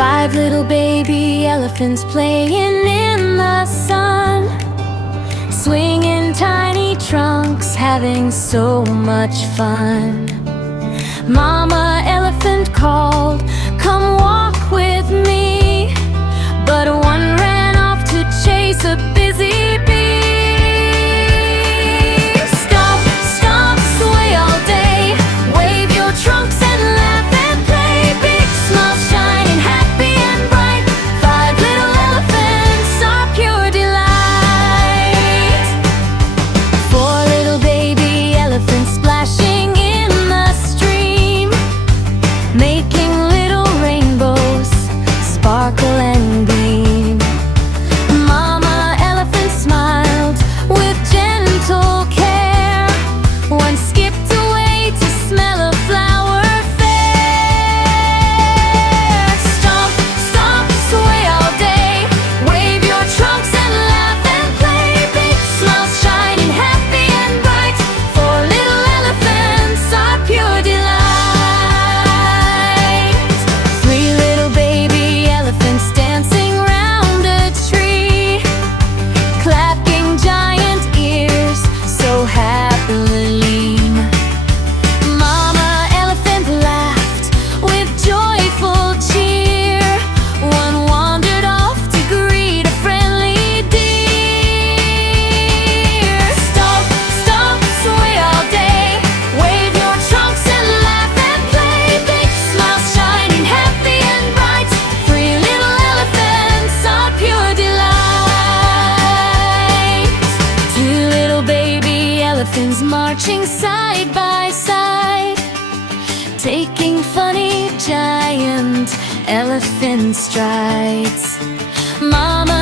5 little baby elephants playing in the sun, swinging tiny trunks, having so much fun. Mama elephant called, "Come walk with me," but one ran off to chase a busy bee. Stomp, stomp, sway all day, wave your trunks and laugh and play. Big smiles shining happy and bright, 5 little elephants are pure delight. 4 little baby elephants splashing in the stream, making little rainbows sparkle and gleam. Mama elephant smiled with gentle care, one skipped away to smell a flower fair. Stomp, stomp, sway all day, wave your trunks and laugh and play. Big smiles shining happy and bright, 4 little elephants are pure delight. 3 little baby elephants dancing round a tree, clapping giant ears so happily. Mama elephant laughed with joyful cheer, one wandered off to greet a friendly deer. Stomp, stomp, sway all day, wave your trunks and laugh and play. Big smiles shining happy and bright, 3 little elephants are pure delight. 2 little baby elephants marching side by side, taking funny giant elephant strides. Mama